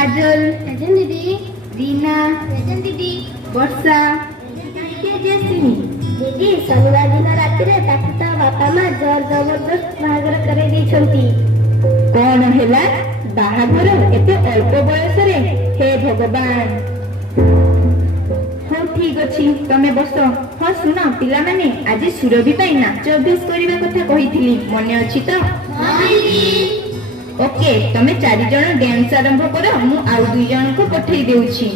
काजल present दीदी। Reena present दीदी। वर्षा दीदी शनिवार दिन राति ताकू ता बापा माँ जोर जबरदस्त बाहागर करे देइछंती। कौन है बाहागर एते अल्प बयस रे? हे भगवान। हाँ ठीक अच्छी तमे बस। हाँ शुण पिला माने आज सुरभि पाई नाच अभ्यास करने कथा कही मन अच्छी तो? ओके तमे 4 जन डांस आरंभ कर मु आउ 2 जन को पठेई देउछि।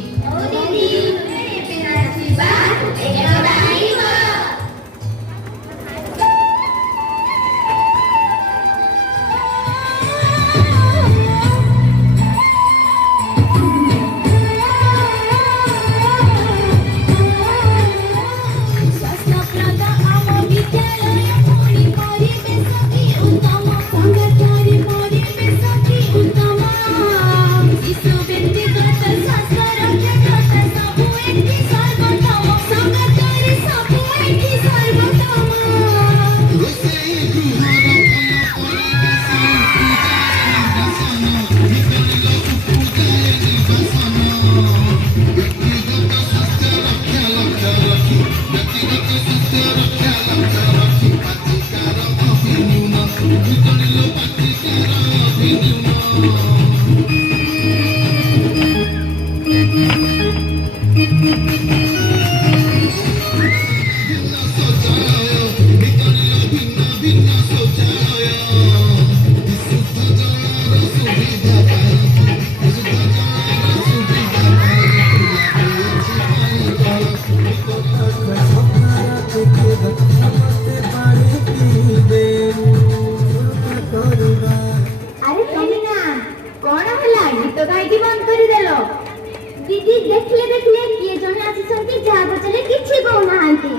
दीदी देखले देखले किए जने आसीसंती जा बचले किछि कहू नाहांती।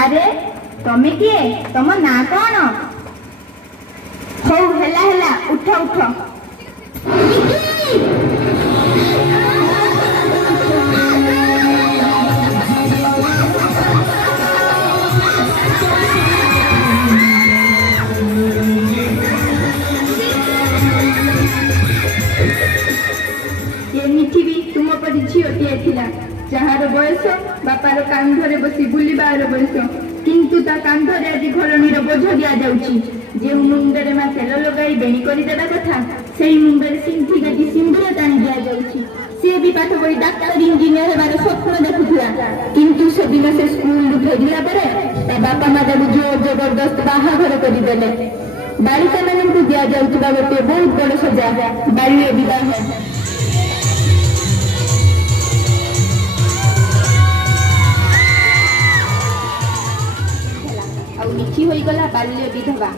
अरे तमे किए तम ना कौन? हौ हेला हेला उठ उठ। तुम परी झीटे थिला जार बयस बापार कांधरे बसी बुलबार बयस किंतु ता कांधरे आज घरणीर बोझ दिया जाउची। जे मुंडरे मा तेल लगाई बेणी करी देबा कथा सेही मुंडरे सिंथी गाटी सिंदूर टाणी दिया जाउची। से भी पाठ पढ़ी डाक्टर इंजीनियर हेबार स्वप्न देखुथिला किंतु से दिन से स्कूल फेरिला परे ता बापा मा जब जोर जबरदस्त बाहाघर करी देले। बालिका मानकु दिया जाउतबा गोटे बहुत बड़ सजा बाल्य विवाह। लिखी होई गला बाल्य विधवा।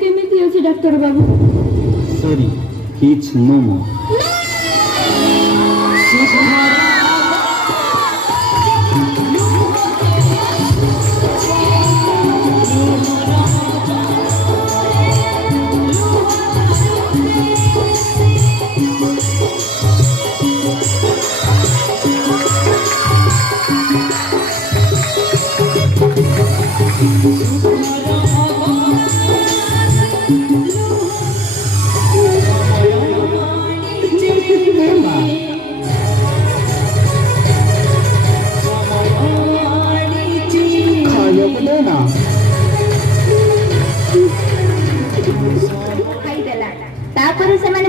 केमिति अछि डॉक्टर बाबू? सॉरी किछ नो मोर।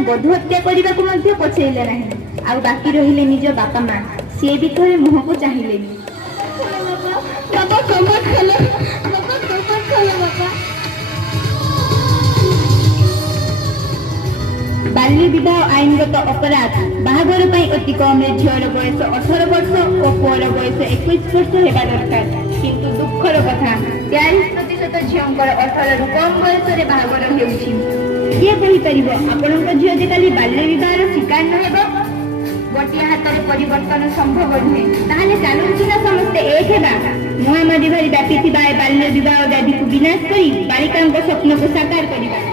बधु हत्या करने को पछेले ना आ बाकी रहिले निज बापा माँ सी भी थोड़े मुह को चाहिए। बाल्य विवाह आईनगत अपराध बाहाघर अति कम झीर बयस 18 वर्ष और पुअर बयस 21 वर्ष होगा दरकार किंतु दुखर कथा 43% झीर 18 रु कम बयस बाहाघर किए कहीपर आपण झील जे काली बाल्य विवाह शिकार न गोटे हाथ में परिवर्तन संभव नुहे ताहले चलुछि ना समस्ते एक हेबा महामारी भरी व्यापी बाल्य विवाह व्याधि को विनाश करी बालिका स्वप्न को साकार करवा।